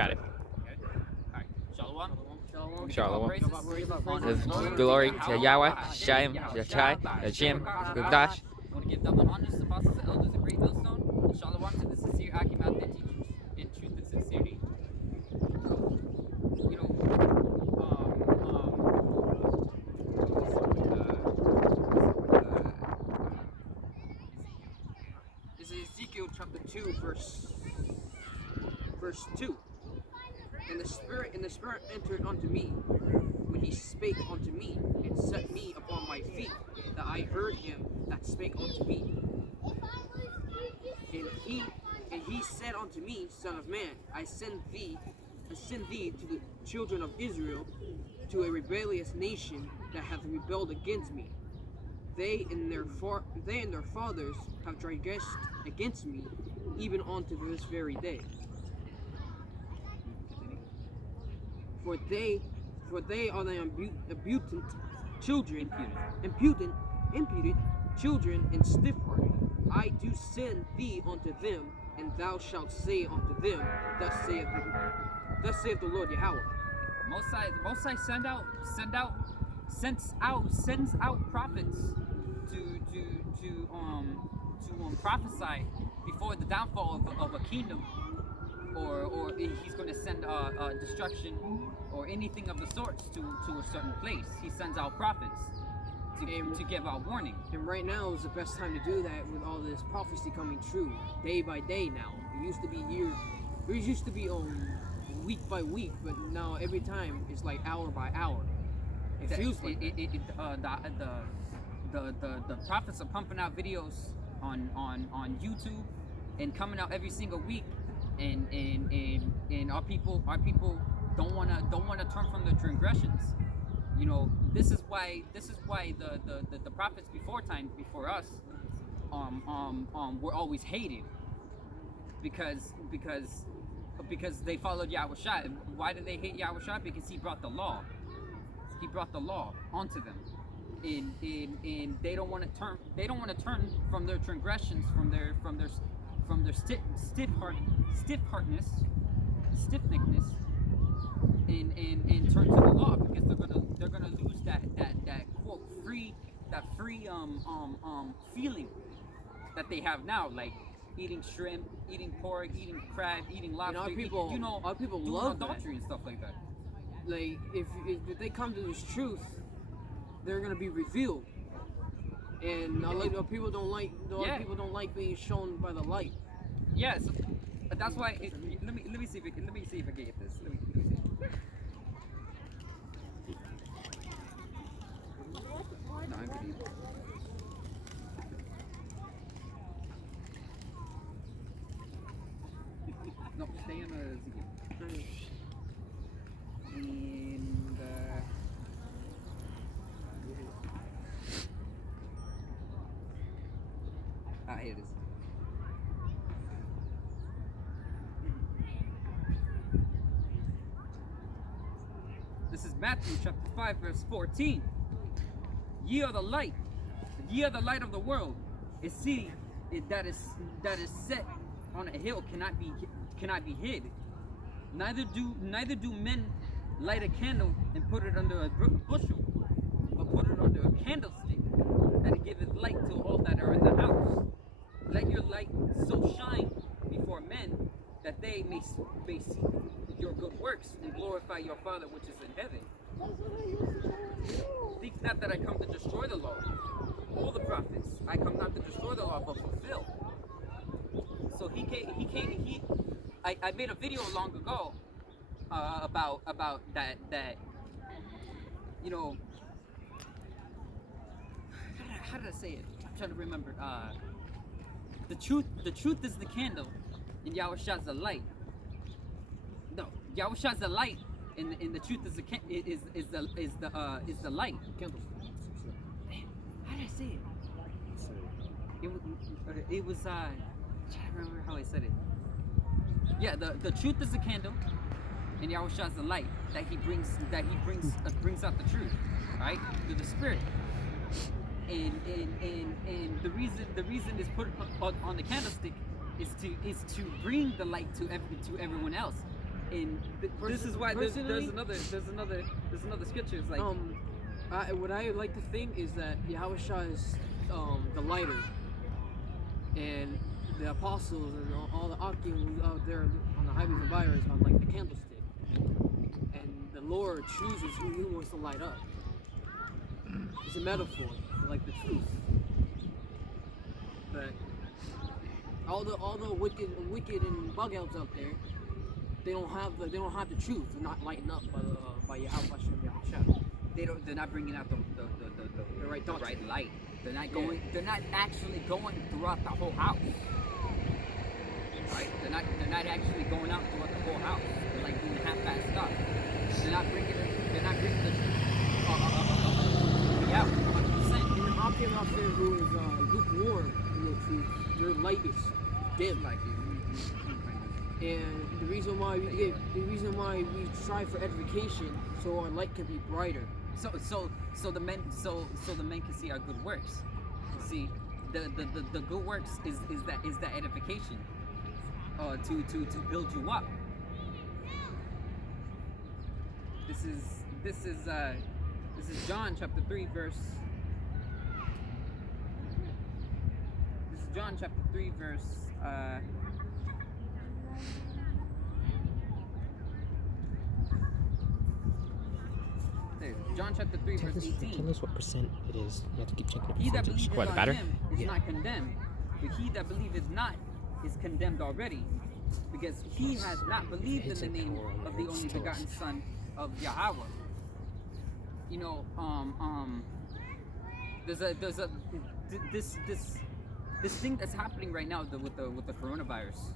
Got it. Okay. All right. Shalom. Shalom. Honor, Glory to Yahweh, Shem, Yachai, Yajim, Gugdash. I want to give double honors to apostles and elders of Great Millstone. And shalom to the sincere Akim out there teachers in truth and sincerity. You know, This is Ezekiel chapter 2, verse 2. And the Spirit entered unto me when he spake unto me, and set me upon my feet, that I heard him that spake unto me. And he said unto me, Son of man, I send thee to the children of Israel, to a rebellious nation that hath rebelled against me. They and their fathers have transgressed against me, even unto this very day. For they are the impudent children, impudent children, and stiff-hearted. I do send thee unto them, and thou shalt say unto them, Thus saith the Lord Yahweh. Most High sends out prophets to prophesy before the downfall of a kingdom, or he's going to send destruction or anything of the sorts to a certain place. He sends out prophets to give out warning. And right now is the best time to do that with all this prophecy coming true, day by day now. It used to be week by week, but now every time it's like hour by hour. It feels like the prophets are pumping out videos on YouTube and coming out every single week, and our people don't wanna turn from their transgressions. You know, this is why the prophets before us were always hated, because they followed Yahushua. Why did they hate Yahushua? Because he brought the law. He brought the law onto them, and they don't want to turn. They don't want to turn from their transgressions, from their stiff-heartedness, stiff-neckedness, and turn to the law, because they're gonna lose that quote free feeling that they have now, like eating shrimp, eating pork, eating crab, eating lobster. And our people doing love adultery that. and stuff like that. Like if they come to this truth, they're gonna be revealed. And a lot of people don't like people don't like being shown by the light. Yeah, so that's why. Let me see if I can get this. Let me see. No, I'm good. No, stay on Ezekiel. And here it is. This is Matthew chapter 5, verse 14. Ye are the light of the world. A city that is set on a hill cannot be hid. Neither do men light a candle and put it under a bushel, but put it under a candlestick, that it giveth light to all that are in the house. Let your light so shine before men, that they may see your good works and glorify your Father which is in heaven. Think not that I come to destroy the law, all the prophets. I come not to destroy the law, but fulfill. So I made a video long ago about that you know, how did I say it? I'm trying to remember. The truth is the candle, and Yahushua's the light. No, Yahushua's the light, and the truth is the light. Candle. How did I say it? It was I'm trying to remember how I said it. Yeah, the truth is the candle, and Yahushua is the light that he brings out the truth, right, through the Spirit. And the reason is put on the candlestick is to bring the light to everyone else. And this is why there's another scripture. It's like what I like to think is that Yahushua is the lighter, and the apostles and all the Akim out there on the highways and byways are like the candlestick, and the Lord chooses who He wants to light up. It's a metaphor, like the truth. But all the wicked and bug outs out there, they don't have the truth. They're not lighting up by Yahushua. they're not bringing out the right light. They're not going. They're not actually going throughout the whole house. Right? They're not actually going out throughout the whole house. They're like doing half-assed stuff. They're not bringing the truth. Yeah, 100%. And the object out there who is lukewarm in the truth, their light is dim. And the reason why we strive for edification, so our light can be brighter. So the men can see our good works. See, the good works is that edification, to build you up. This is John chapter 3 verse. This is John chapter 3 verse. John chapter 3 verse 18. Tell us what percent it is. You have to keep checking the He that percentage. believeth What, the on batter? him is not condemned, but he that believeth not is condemned already, because he has not believed in the name of the only begotten Son of Yahweh. You know, this thing that's happening right now with the coronavirus.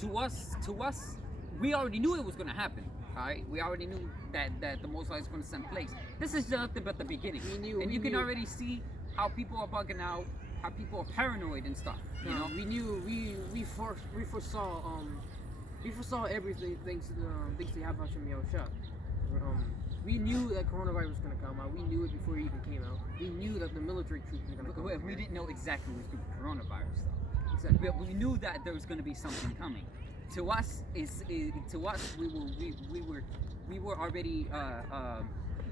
To us, we already knew it was going to happen. All right, we already knew that the Most High is going to send plagues. This is nothing but the beginning, and you can already see how people are bugging out, how people are paranoid and stuff. You know, we foresaw everything thanks to Hashem Yahushua. We knew that coronavirus was going to come out. We knew it before it even came out. We knew that the military troops were going to come out. we didn't know exactly what was coronavirus though. Exactly. But we knew that there was going to be something coming. To us, we were already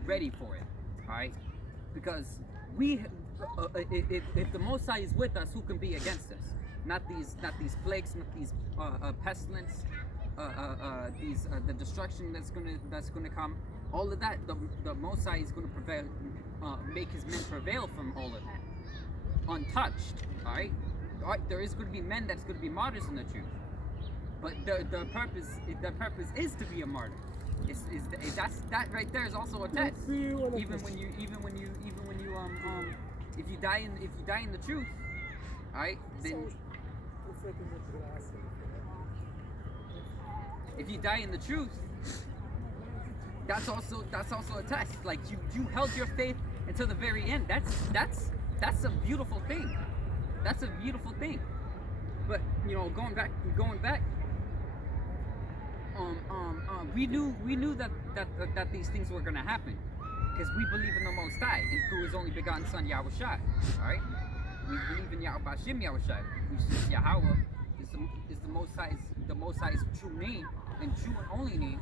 ready for it, all right? Because if the Most High is with us, who can be against us? Not these plagues, not these pestilence, the destruction that's gonna come. All of that, the Most High is gonna prevail, make His men prevail from all of that, untouched, all right? All right, there is going to be men that's going to be martyrs in the truth. But the purpose is to be a martyr. That right there is also a test. Even when you if you die in the truth, all right, then if you die in the truth, that's also a test. Like you held your faith until the very end. That's a beautiful thing. That's a beautiful thing. But you know, going back. We knew that these things were gonna happen, because we believe in the Most High and through His only begotten Son Yahushua. All right, we believe in Yahweh Hashem Yahushua, which is Yahweh is the Most High's true name and true and only name.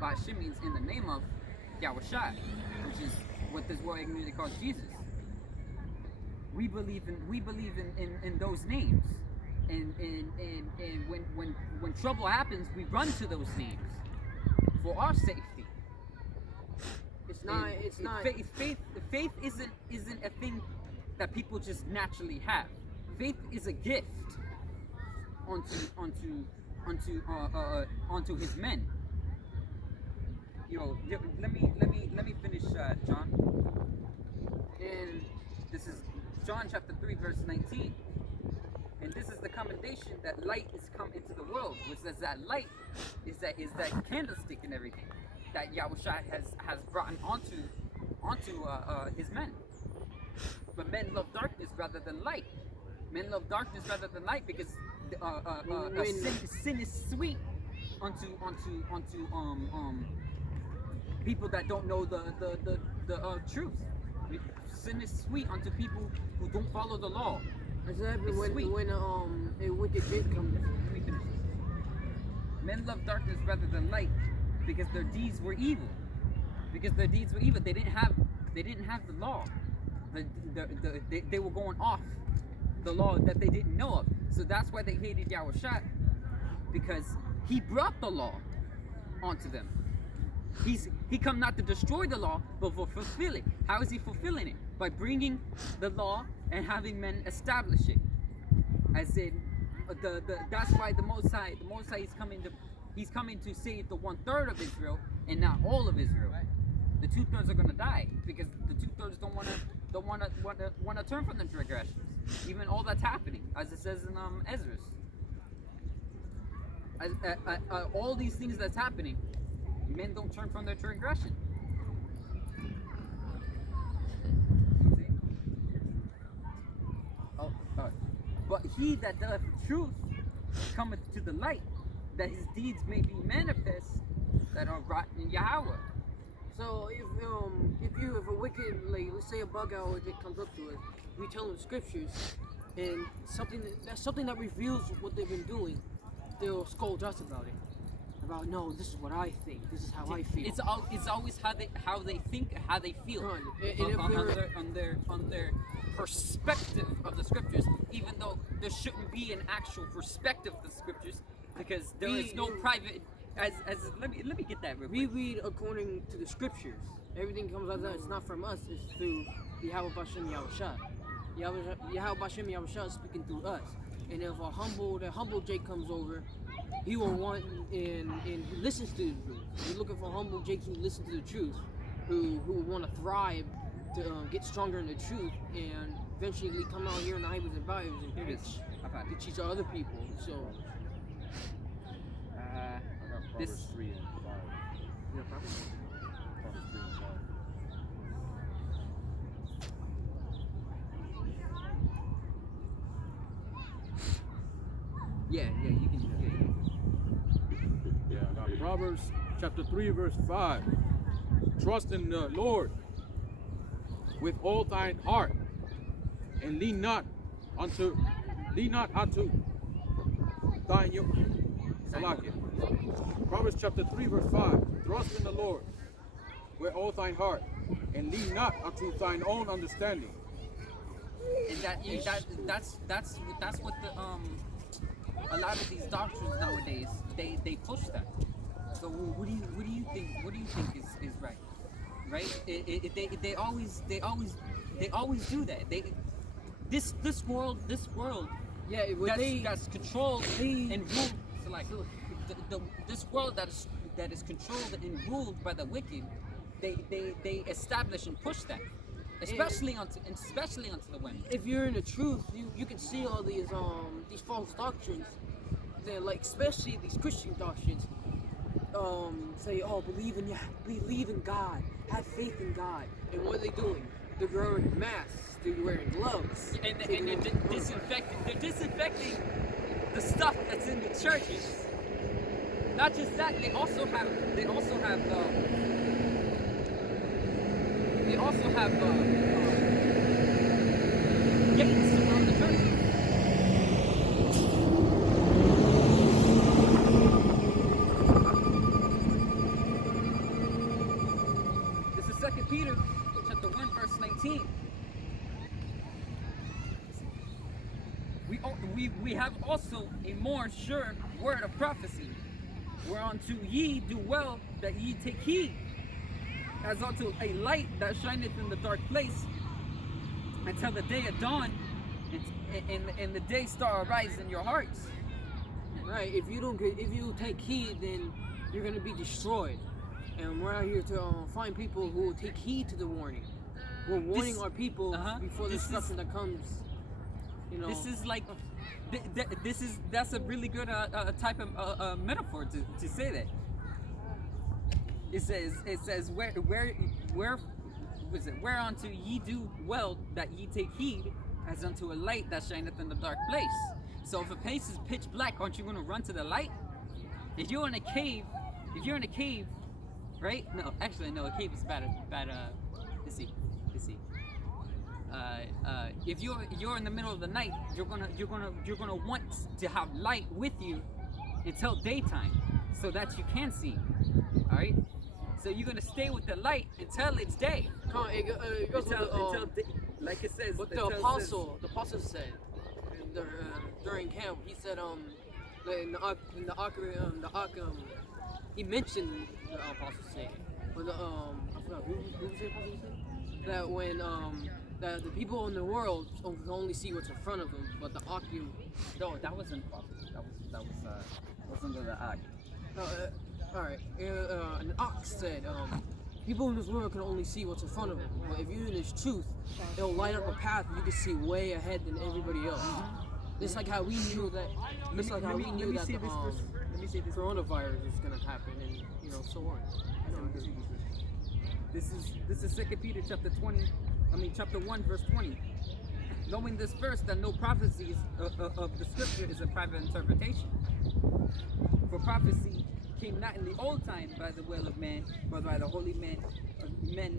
Hashem means in the name of Yahushua, which is what this world community calls Jesus. We believe in those names. And when trouble happens, we run to those names for our safety. Faith isn't a thing that people just naturally have. Faith is a gift onto His men. You know, let me finish, John. And this is John chapter 3 verse 19. And this is the commendation that light is come into the world, which says that light is that candlestick and everything that Yahushua has brought onto His men. But men love darkness rather than light. Men love darkness rather than light because sin is sweet onto people that don't know the truth. Sin is sweet onto people who don't follow the law. Exactly. When a wicked jinn comes. Men love darkness rather than light because their deeds were evil. Because their deeds were evil. They didn't have the law. They were going off the law that they didn't know of. So that's why they hated Yahushua, because he brought the law onto them. He come not to destroy the law, but to fulfill it. How is he fulfilling it? By bringing the law and having men establish it. As in, that's why the Most High he's coming to save the 1/3 of Israel and not all of Israel. The 2/3 are gonna die because the 2/3 don't wanna turn from the transgressions. Even all that's happening, as it says in Ezra. All these things that's happening, men don't turn from their transgression. See? But he that doeth truth cometh to the light, that his deeds may be manifest that are wrought in Yahweh. So if a wicked, like let's say a bug owl that comes up to us, we tell them scriptures and something that reveals what they've been doing, they'll scold us about it. About, no, this is what I think. This is how I feel. It's always how they think, how they feel, Right. And if on their perspective of the scriptures. Even though there shouldn't be an actual perspective of the scriptures, because there is no private. Let me get that real quick. we read according to the scriptures. Everything comes out of that. It's not from us. It's through Yahweh Bashem Yahushua. Yahweh Bashem Yahushua is speaking through us. And if the humble Jake comes over, he will want and he listens to the truth. We're looking for humble Jakes who listen to the truth, who want to thrive, to get stronger in the truth, and eventually come out here in the highways and byways and Here it preach is. I've had to it. teach other people. So I got This- Proverbs 3 and 5. Yeah, probably. Proverbs 3 and 5. Yeah, you can. Yeah, I got Proverbs chapter 3, verse 5. Trust in the Lord with all thine heart, and lean not unto thine Salakia. Proverbs chapter 3, verse 5. Trust in the Lord with all thine heart, and lean not unto thine own understanding. And that's what the a lot of these doctrines nowadays they push that. So what do you think is right? Right? They always do that. This world yeah, that's controlled and ruled. So like this world that is controlled and ruled by the wicked, they establish and push that, especially onto the women. if you're in the truth, you can see all these false doctrines. That, like, especially these Christian doctrines, say, oh, believe in God, have faith in God, and what are they doing? They're wearing masks, they're wearing gloves, And they're disinfecting the stuff that's in the churches. Not just that, they also have gates around the churches. This is 2 Peter chapter 1 verse 19. We have also a more sure word of prophecy, whereunto ye do well that ye take heed, as unto a light that shineth in the dark place, until the day of dawn and the day star arise in your hearts. right? If you take heed, then you're gonna be destroyed. And we're out here to find people who will take heed to the warning. We're warning This- our people before the this is- destruction that comes. You know, This is like, that's a really good type of metaphor to say that. It says whereunto ye do well that ye take heed, as unto a light that shineth in the dark place. So if a place is pitch black, aren't you going to run to the light? If you're in a cave, right? No, actually no, a cave is bad. Let's see. If you're in the middle of the night, you're gonna want to have light with you until daytime. so that you can see. All right. So you're gonna stay with the light until it's day. Come on, it goes with Like it says. what the apostle said during camp. He said he mentioned the apostle saying, but I forgot who was the apostle saying that when that the people in the world can only see what's in front of them, but the Akim. No, that wasn't apostle. That was under the Ak. All right. An ox said, people in this world can only see what's in front of them, but if you're in this truth, it'll light up a path you can see way ahead than everybody else. Just like how we knew that. Just like how we knew that the coronavirus was gonna happen, and so on. This is 2 Peter chapter 1 verse 20. Knowing this first, that no prophecy of the scripture is a private interpretation. For prophecy came not in the old time by the will of man, but by the holy men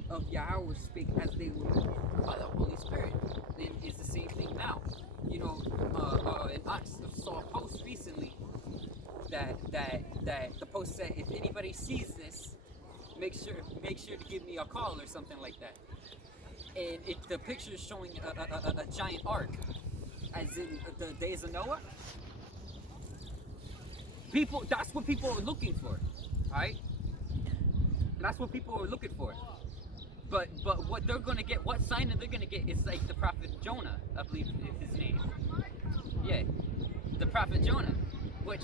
of Yahweh spake as they were by the Holy Spirit. Then it's the same thing now. And I saw a post recently that the post said, if anybody sees this, make sure to give me a call or something like that. And the picture is showing a giant ark, as in the days of Noah. That's what people are looking for, alright? That's what people are looking for. But what they're gonna get, what sign they're gonna get is like the prophet Jonah, I believe is his name. Yeah, the prophet Jonah, which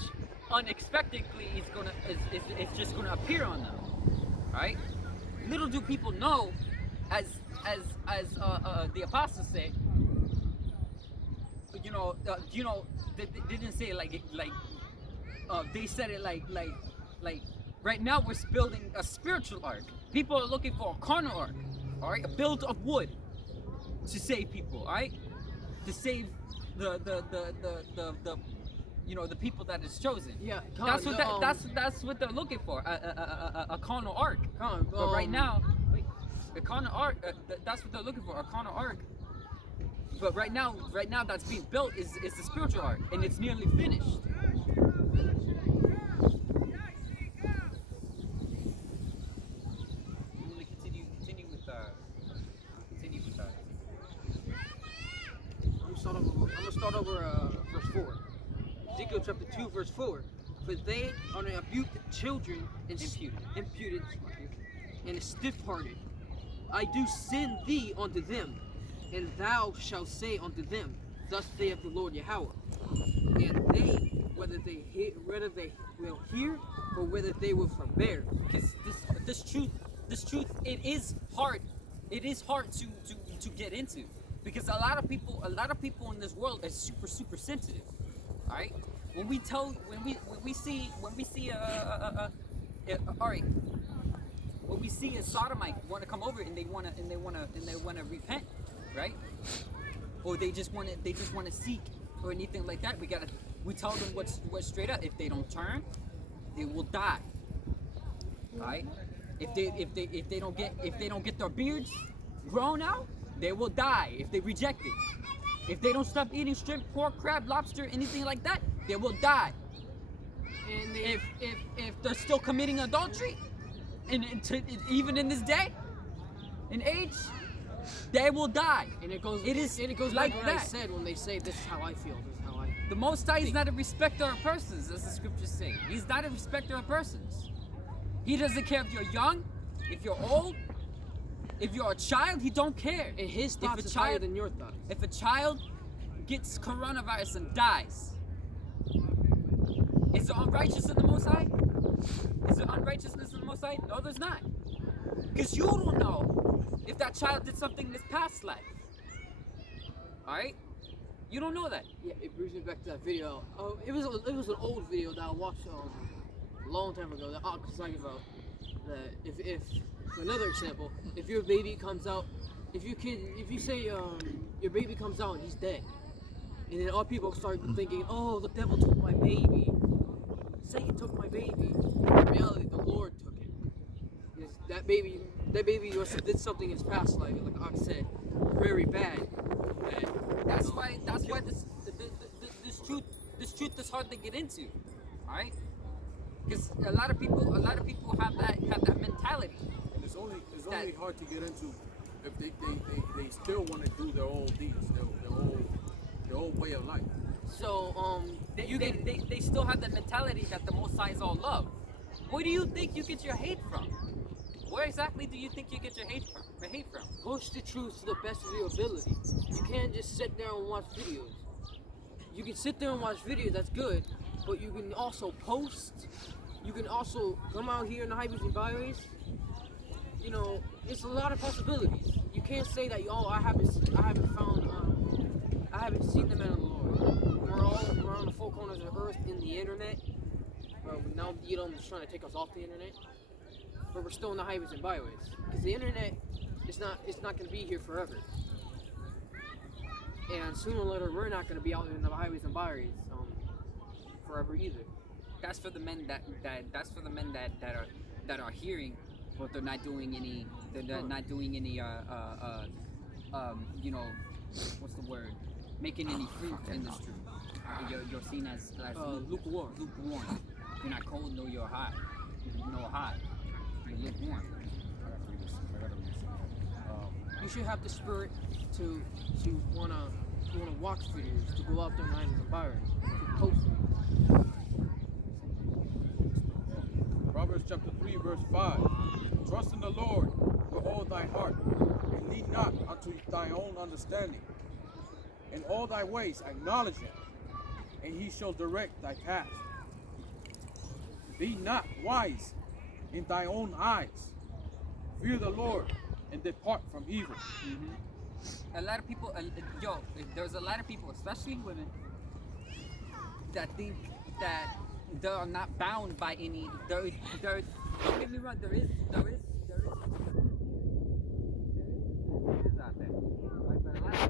unexpectedly is just gonna appear on them, alright? Little do people know, as the apostles say, they didn't say they said it like right now we're building a spiritual ark. People are looking for a carnal ark, all right, built of wood to save people, all right, to save the people that is chosen. Yeah, that's what they're looking for, a carnal ark. But right now, the carnal ark, that's what they're looking for, a carnal ark. But right now that's being built is the spiritual ark, and it's nearly finished. I'm gonna start over verse 4. Ezekiel chapter 2 verse 4. For they are abused children and impudent and stiff-hearted. I do send thee unto them, and thou shalt say unto them, thus saith the Lord Yahweh. And they, whether they will hear or whether they will forbear. Because this truth, it is hard to get into. Because a lot of people in this world are super sensitive. All right. When we see a sodomite want to come over and they want to repent, right? Or they just want to seek or anything like that, we tell them what's straight up. If they don't turn, they will die. All right. If they don't get their beards grown out, they will die if they reject it. If they don't stop eating shrimp, pork, crab, lobster, anything like that, they will die. And if they're still committing adultery, and even in this day, in age, they will die. And it goes like what that. I said when they say this is how I feel, this is how I The Most High is not a respecter of persons, as the scriptures say. He's not a respecter of persons. He doesn't care if you're young, if you're old, if you're a child, he don't care. And his thoughts is higher than your thoughts. If a child gets coronavirus and dies, is there unrighteousness in the Most High? Is there unrighteousness in the Most High? No, there's not. Because you don't know if that child did something in his past life. Alright? You don't know that. Yeah, it brings me back to that video. It was an old video that I watched a long time ago that I was talking about. That if for another example, if your baby comes out, if you say your baby comes out and he's dead, and then all people start thinking, oh, the devil took my baby, Satan took my baby. In reality, the Lord took it. Because that baby must have did something in his past life, like Ox said, very bad. That's why this truth is hard to get into, all right? Because a lot of people have that mentality. And it's only hard to get into if they still want to do their old deeds, their old way of life. So They still have the mentality that the Most High is all love. Where do you think you get your hate from? Where exactly do you think you get your hate from? push the truth to the best of your ability. You can't just sit there and watch videos. You can sit there and watch videos, that's good, but you can also post. You can also come out here in the highways and byways. You know, it's a lot of possibilities. You can't say that, oh, I haven't seen the man of the Lord. We're on the four corners of the earth in the internet. Now Edom's trying to take us off the internet, but we're still in the highways and byways because the internet it's not going to be here forever. And sooner or later, we're not going to be out in the highways and byways forever either. That's for the men that are hearing, but they're not doing any. They're not doing any. You know, what's the word? Making any fruit in this truth. You're seen as Lukewarm. Lukewarm. You're not cold, nor you're hot. No hot. You're lukewarm. You should have the spirit to wanna watch videos, to go out there in the highways and byways, to post. Proverbs chapter 3, verse 5. Trust in the Lord with all thy heart, and lean not unto thy own understanding. In all thy ways acknowledge him, and he shall direct thy path. Be not wise in thy own eyes. Fear the Lord and depart from evil. A lot of people, there's a lot of people, especially women, that think that they are not bound by any. Don't get me wrong. There is out there. Right, but a lot of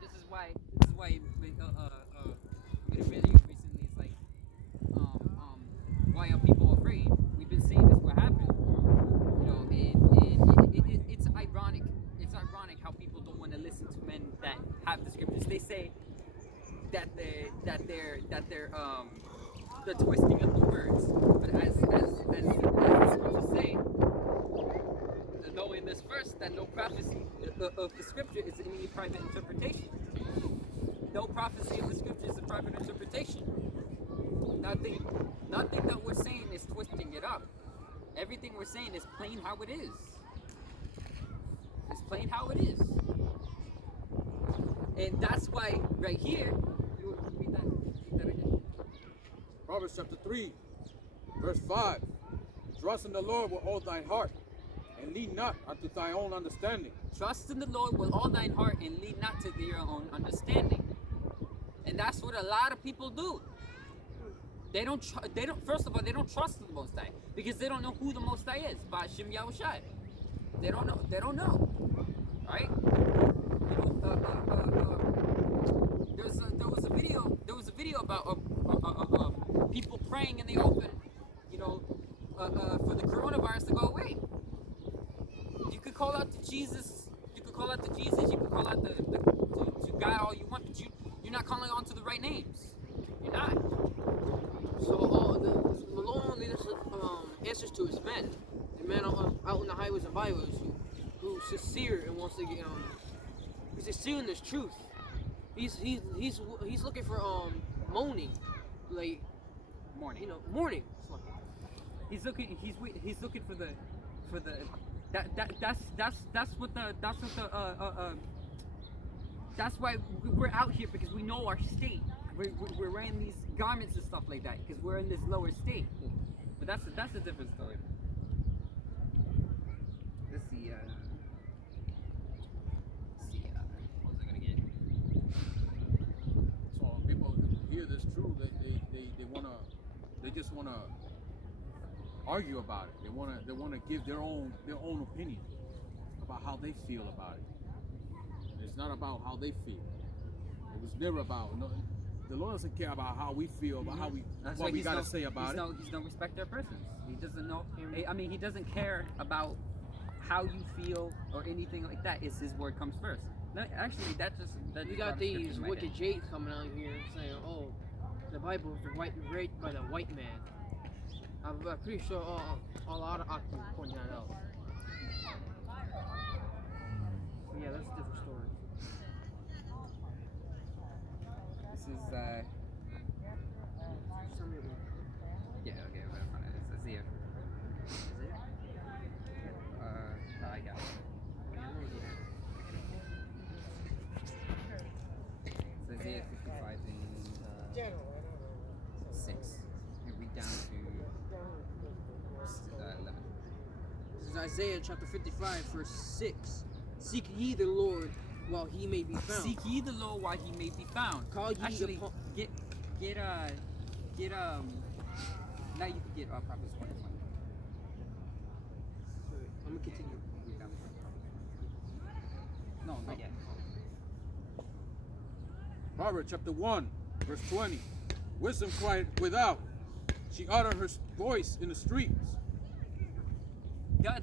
This is why video recently is like, why are people afraid? We've been seeing this what happened. You know, and it's ironic. It's ironic how people don't want to listen to men that have the scriptures. They say that they're twisting up the words, but as the scriptures say, though in this verse that no prophecy of the scripture is any private interpretation. No prophecy of the scripture is a private interpretation. Nothing that we're saying is twisting it up. Everything we're saying is plain how it is. It's plain how it is. And that's why right here, you read that again. Proverbs chapter 3, verse 5. Trust in the Lord with all thine heart, and lean not unto thy own understanding. Trust in the Lord with all thine heart and lean not to your own understanding. And that's what a lot of people do. They don't. First of all, they don't trust the Most High because they don't know who the Most High is. Ba'Shem Yahushai. They don't know. They don't know. Right? There was a video. There was a video about people praying in the open. You know, for the coronavirus to go away. You could call out to Jesus. You could call out to Jesus. You could call out to God all you want, but you're not calling on to the right names. You're not. So the Lord only answers to his men, the men out in the highways and byways who's sincere and wants to get he's sincere in his truth. He's looking for moaning, like Morning. mourning. He's looking for the that's why we're out here, because we know our state. We're wearing these garments and stuff like that because we're in this lower state. But that's a different story. Let's see. What was I gonna get? So when people hear this truth, they just wanna argue about it. They wanna give their own opinion about how they feel about it. And it's not about how they feel. It was never about. No, the Lord doesn't care about how we feel, about how That's what why we he's gotta no- say about he's it. He's no respecter of persons. He doesn't know. I mean, he doesn't care about how you feel or anything like that. It's his word comes first. Actually, that You just got brought a scripture these to my wicked head. jakes coming out here saying, "Oh, the Bible was written by the white man." I'm pretty sure a lot of Aki point that out. But yeah, that's a different story. This is Some of them. yeah, okay, whatever. It's Isaiah. Is it? I got it. It's Isaiah 55 and 6. You read down to 11. This is Isaiah chapter 55, verse 6. Seek ye the Lord while he may be found. Seek ye the Lord while he may be found. Call ye Actually, upon- get now you can get Proverbs 1. I'm gonna continue. No, not yet. Proverbs chapter 1, verse 20. Wisdom cried without. She uttered her voice in the streets. Yeah,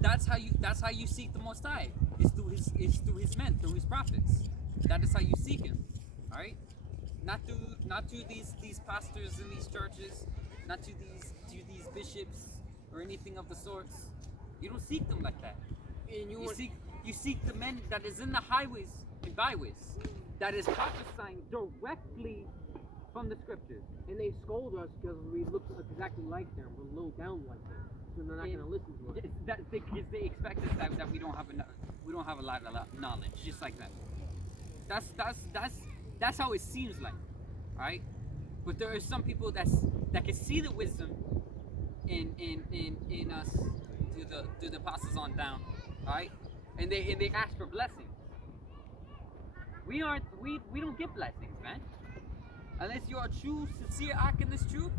that's how you seek the Most High. It's through his men, through his prophets. That is how you seek him. All right, not through these pastors in these churches, not to these bishops or anything of the sorts. You don't seek them like that. And You seek the men that is in the highways and byways, that is prophesying directly from the scriptures. and they scold us because we look exactly like them. We're low down like them, so they're not And gonna listen to us. Because they expect us that we don't have a lot of knowledge, just like that. That's how it seems like, right? But there are some people that can see the wisdom in us to the apostles on down, right? And they ask for blessings. We don't get blessings, man. Unless you're a true, sincere Ak in this truth,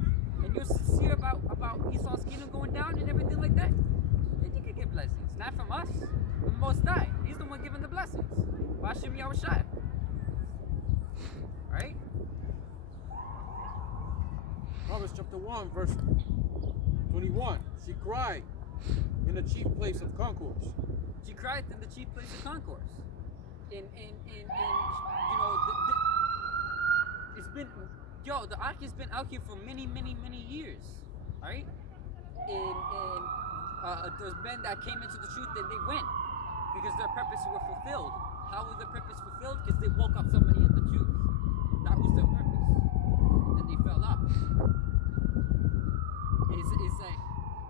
and you're sincere about Esau's kingdom going down and everything like that, then you can get blessings. Not from us, from the Most High. He's the one giving the blessings. Ba'Shem Yahushai. Right? Proverbs chapter 1, verse 21. She cried in the chief place of concourse. She cried in the chief place of concourse. And it's been, the Ark has been out here for many years, right? And there's men that came into the truth and they went because their purpose were fulfilled. How was their purpose fulfilled? Because they woke up somebody in the truth. That was their purpose. Then they fell off. It's like,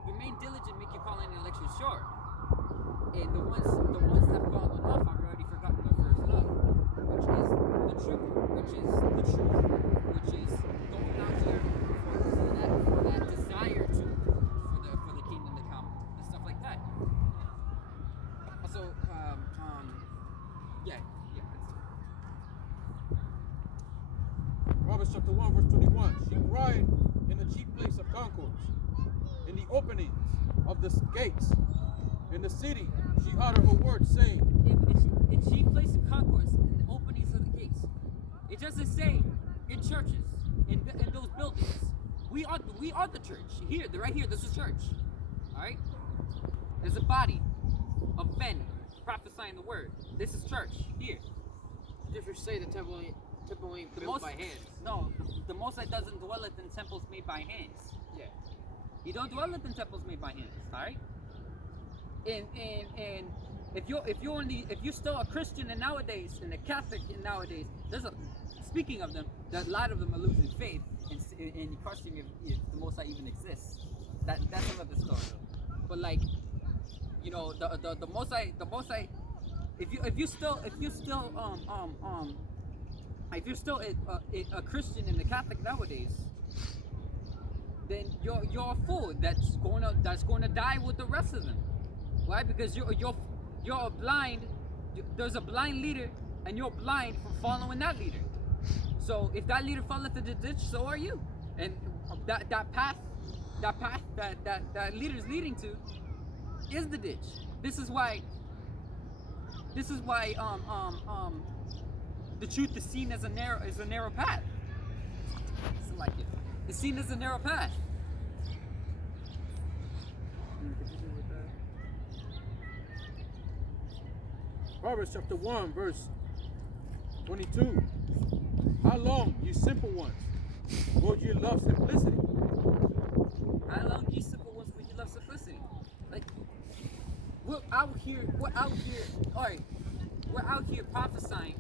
remain diligent, make your calling and election sure. And the ones that fallen off have already forgotten their first love, which is is the truth, which is going out there for that desire for the kingdom to come and stuff like that. Also, yeah. Proverbs chapter 1, verse 21. She cried in the chief place of concourse, in the openings of the gates. In the city, she uttered her words, saying, In chief place of concourse, in the openings of the gates. It doesn't say in churches, in those buildings. We are the church. Here, right here, this is church. Alright? There's a body of men prophesying the word. This is church. Here. Scriptures say the temple ain't built by hands. No, the Most High doesn't dwelleth in temples made by hands. Yeah. He don't dwelleth in temples made by hands. Alright? And if you're still a Christian and nowadays and a Catholic and nowadays, speaking of them, a lot of them are losing faith and questioning if the Most High even exists. That's another story. But like, you know, the Most High, if you're still a Christian and a Catholic nowadays, then you're a fool that's going to die with the rest of them. Why? Because you're a blind. There's a blind leader, and you're blind for following that leader. So if that leader fell into the ditch, so are you. And that path that leader's leading to is the ditch. This is why the truth is seen as a narrow path. It's like it. It's seen as a narrow path. Proverbs chapter 1, verse 22. How long, you simple ones, will you love simplicity? How long, you simple ones, will you love simplicity? Like, we're out here prophesying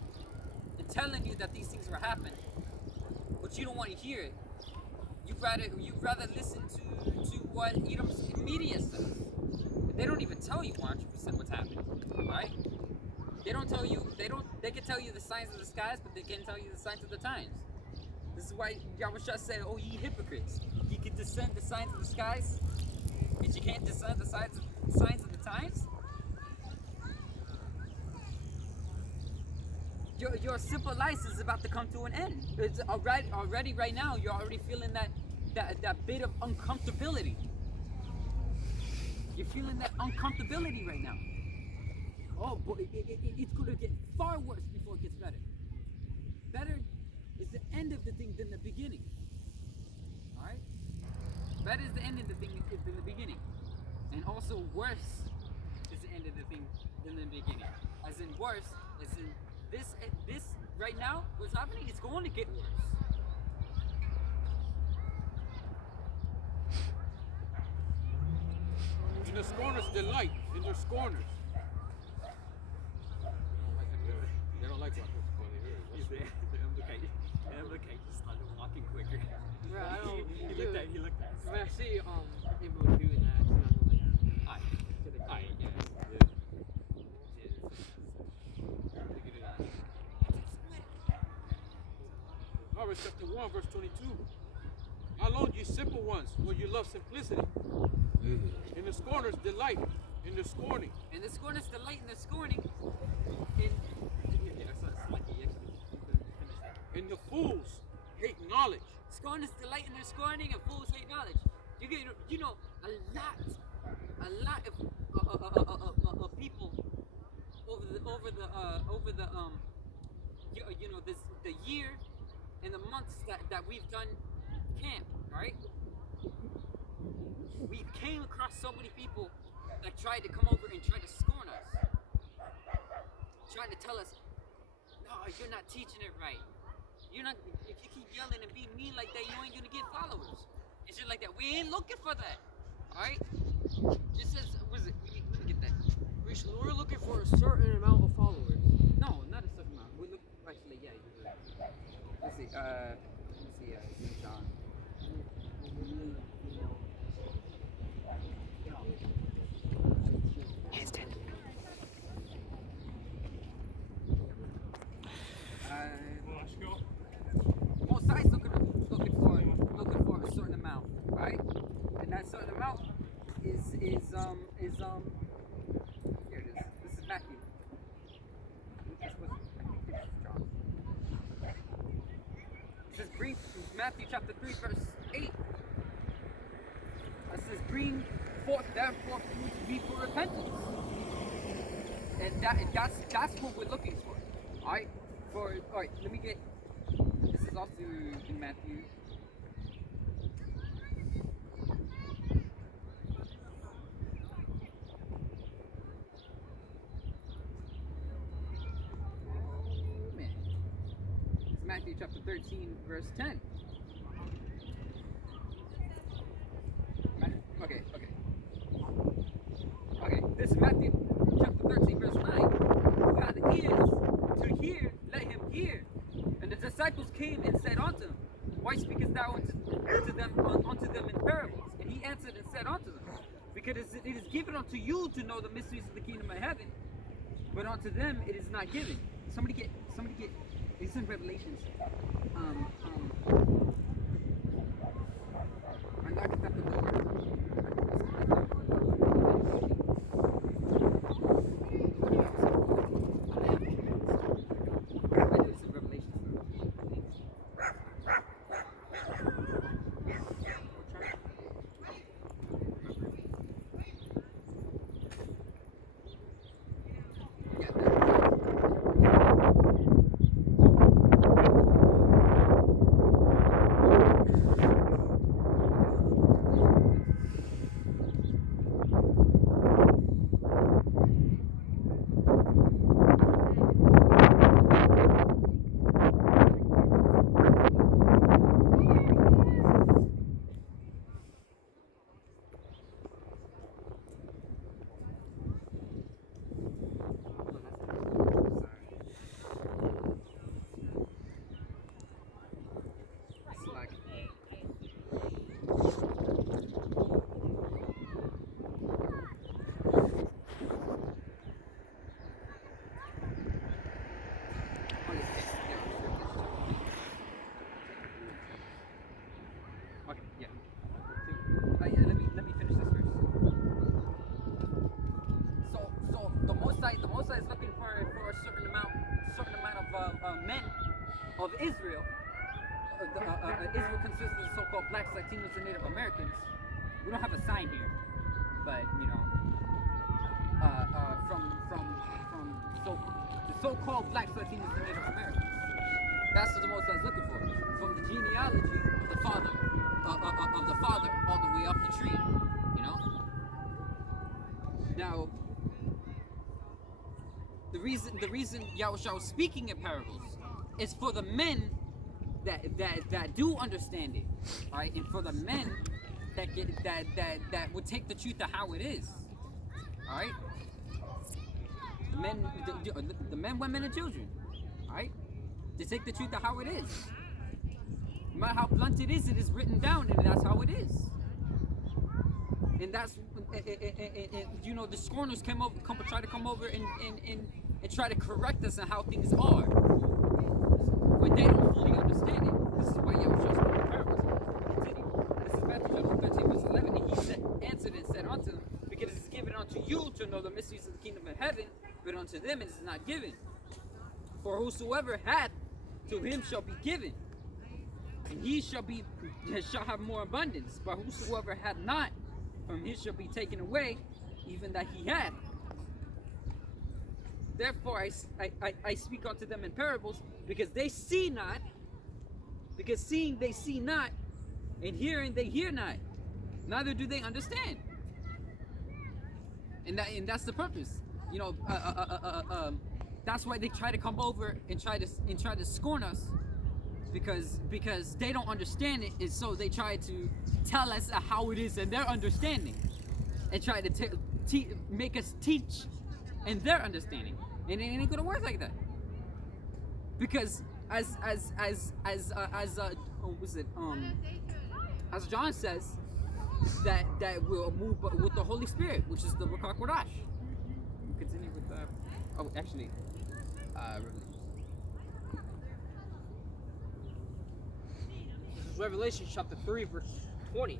and telling you that these things are happening, but you don't want to hear it. You'd rather listen to what Edom's media says. They don't even tell you 100% what's happening, right? They don't tell you. They can tell you the signs of the skies, but they can't tell you the signs of the times. This is why Yahushua said, "Oh, ye hypocrites! You can discern the signs of the skies, but you can't discern the signs of the times." Your simple life is about to come to an end. It's already right now. You're already feeling that bit of uncomfortability. You're feeling that uncomfortability right now. Oh boy, it's going to get far worse before it gets better. Better is the end of the thing than the beginning. All right. Better is the end of the thing than the beginning, and also worse is the end of the thing than the beginning. As in worse, as in this right now, what's happening, it's going to get worse. In the scorner's delight, in their scorners. They don't like what? MK just started walking quicker. Bro, I don't. He looked at us. When I see people doing that, it's not like. Alright, yeah. Proverbs chapter 1, verse 22. How long, you simple ones, will you love simplicity? In the scorner's delight, in the scorning. And the scorners delight in the scorning. And the fools hate knowledge. Scorners delight in their scorning, and fools hate knowledge. You know, a lot of people over the year and the months that we've done camp, right? We came across so many people that tried to come over and try to scorn us, trying to tell us, "No, you're not teaching it right. You're not. If you keep yelling and being mean like that, you ain't gonna get followers." And shit like that. We ain't looking for that. All right? Just says, what is it? Let me get that. We're looking for a certain amount of followers. No, not a certain amount. We look actually, yeah. Let's see. John. Instant. Let's go. says, bring, Matthew chapter 3, verse 8. It says, bring forth therefore fruit be for repentance. And that's what we're looking for. Alright? Alright, let me get, this is also in Matthew. Matthew chapter 13, verse 10. Okay. This is Matthew chapter 13, verse 9. Who hath ears to hear, let him hear. And the disciples came and said unto him, Why speakest thou unto them in parables? And he answered and said unto them, Because it is given unto you to know the mysteries of the kingdom of heaven, but unto them it is not given. Somebody get. It's in Revelations. I'm not at the door. I do this in Revelations. Of Israel, Israel consists of so-called blacks, Latinos, and Native Americans. We don't have a sign here, but you know, from the so-called blacks, Latinos, and Native Americans. That's what the Most High is looking for. From the genealogy of the father, all the way up the tree. You know. Now, the reason Yahushua was speaking in parables. It's for the men that do understand it, all right, and for the men that would take the truth to how it is, all right. The men, women, and children, all right, to take the truth to how it is. No matter how blunt it is written down, and that's how it is. And that's, you know, the scorners try to come over and try to correct us on how things are. When they don't fully understand it. This is why Yahushua spoke in parables. Continue. This is Matthew chapter 13, verse 11. And he answered and said unto them, Because it is given unto you to know the mysteries of the kingdom of heaven, but unto them it is not given. For whosoever hath, to him shall be given, and he shall have more abundance. But whosoever hath not, from his shall be taken away, even that he hath. Therefore I speak unto them in parables, because they see not, because seeing they see not, and hearing they hear not, neither do they understand. And that's the purpose. You know, that's why they try to come over and try to scorn us, because they don't understand it, and so they try to tell us how it is in their understanding, and try to make us teach in their understanding. And it ain't gonna work like that, because as John says, that will move with the Holy Spirit, which is the Ruach HaKodesh. We'll continue with that. Oh, actually, This is Revelation chapter 3, verse 20.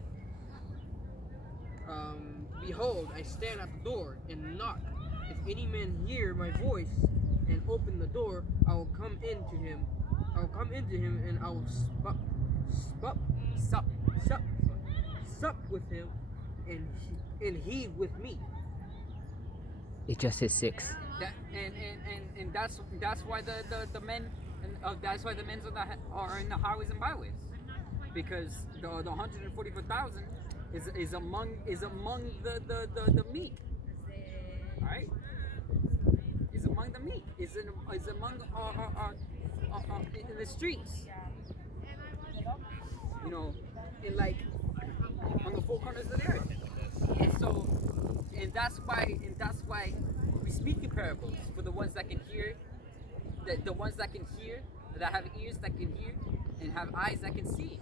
Behold, I stand at the door and knock. If any man hear my voice and open the door, I will come in to him. I I will come into him and I will sup with him, and he with me. It just hit 6. And that's why the men that's why the men are in the highways and byways, because the 144,000 is among the meek, right? Is among the meek. Is among in the streets. You know, in like on the four corners of the earth. And that's why we speak in parables for the ones that can hear, the ones that can hear, that have ears that can hear, and have eyes that can see.